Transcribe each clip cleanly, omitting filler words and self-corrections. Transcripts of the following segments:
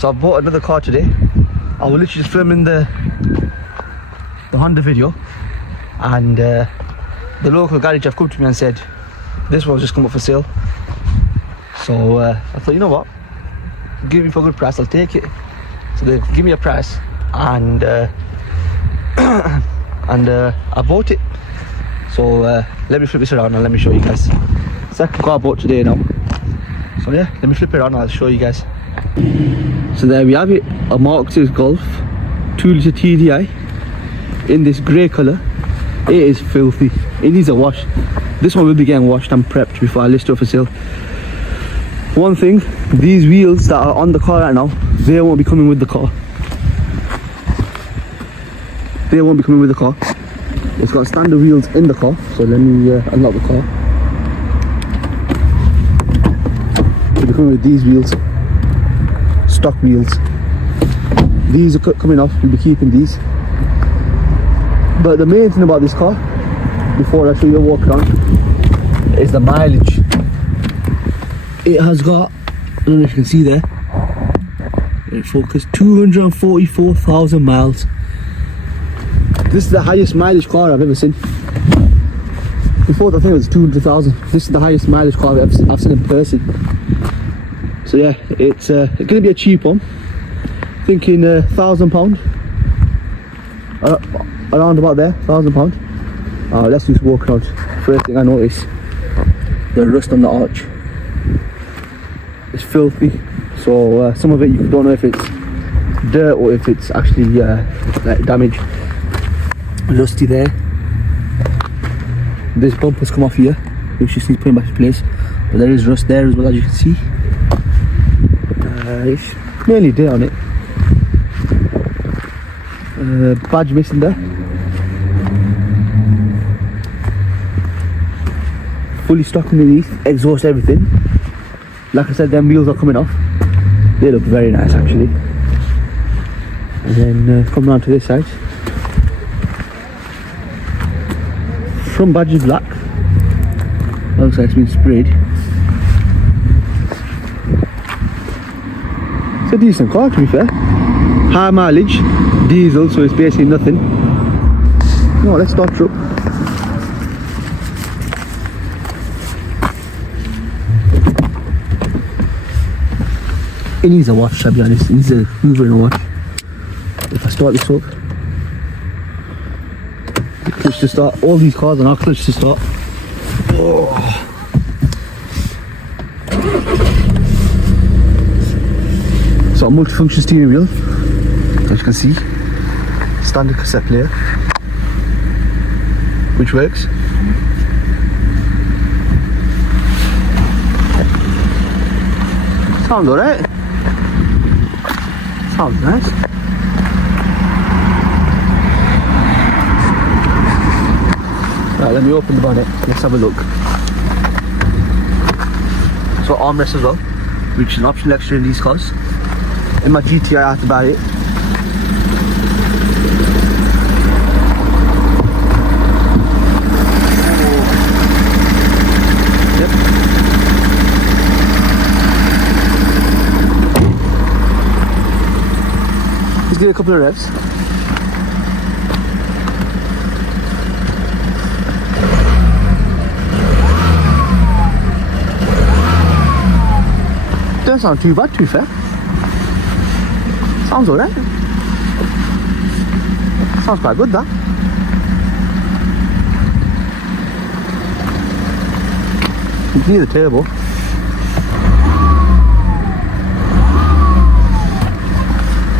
So I bought another car today. I was literally just filming the Honda video, and the local garage have come to me and said this one's just come up for sale. So I thought, you know what, give me for a good price, I'll take it. So they give me a price, and I bought it. So let me flip this around and let me show you guys. Second car I bought today now. So yeah, let me flip it around and I'll show you guys. So there we have it, a Mark 6 Golf 2 litre TDI in this grey colour. It is filthy, it needs a wash. This one will be getting washed and prepped before I list it for sale. One thing, these wheels that are on the car right now, they won't be coming with the car. They won't be coming with the car. It's got standard wheels in the car, so let me unlock the car. It'll be coming with these wheels, stock wheels. These are coming off, we'll be keeping these. But the main thing about this car, before I show you a walk around, is the mileage. It has got, I don't know if you can see there, focus, 244,000 miles. This is the highest mileage car I've ever seen. Before I think it was 200,000. This is the highest mileage car I've seen in person. So yeah, it's going to be a cheap one. Thinking £1,000. Around about there, £1,000. Let's just walk around. First thing I notice, the rust on the arch. It's filthy. So some of it you don't know if it's dirt or if it's actually like damage. Rusty there. This bumper's come off here, which just needs putting back in place. But there is rust there as well, as you can see. It's mainly dirt on it. Badge missing there. Fully stock underneath, exhaust, everything. Like I said, them wheels are coming off. They look very nice actually. And then come down to this side. Front badge is black. Looks like it's been sprayed. It's a decent car, to be fair. High mileage, diesel, so it's basically nothing. No, let's start her up. It needs a wash, I'll be honest. It needs a hoover and a wash. If I start this up, clutch to start. All these cars are not clutch to start. Oh. So a multifunction steering wheel, as you can see, standard cassette player, which works. Sounds alright. Sounds nice. Right, let me open the bonnet. Let's have a look. So armrest as well, which is an optional extra in these cars. In my GTI I have to buy it. Yep. Let's give it a couple of revs. Doesn't sound too bad, to be fair. Sounds alright. Sounds quite good, that. You can hear the turbo.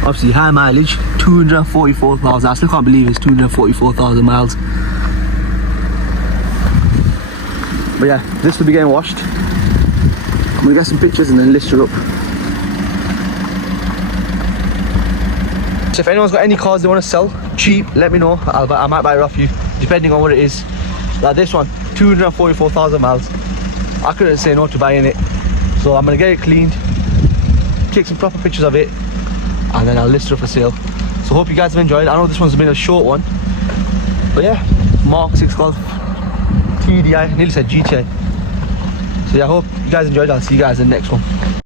Obviously high mileage, 244,000. I still can't believe it's 244,000 miles. But yeah, this will be getting washed. I'm gonna get some pictures and then list her up. So if anyone's got any cars they want to sell cheap, let me know. I might buy it off you, depending on what it is. Like this one, 244,000 miles. I couldn't say no to buying it. So I'm gonna get it cleaned, take some proper pictures of it, and then I'll list her for sale. So hope you guys have enjoyed. I know this one's been a short one, but yeah, Mark 6 Golf TDI, nearly said GTI. So yeah, I hope you guys enjoyed. I'll see you guys in the next one.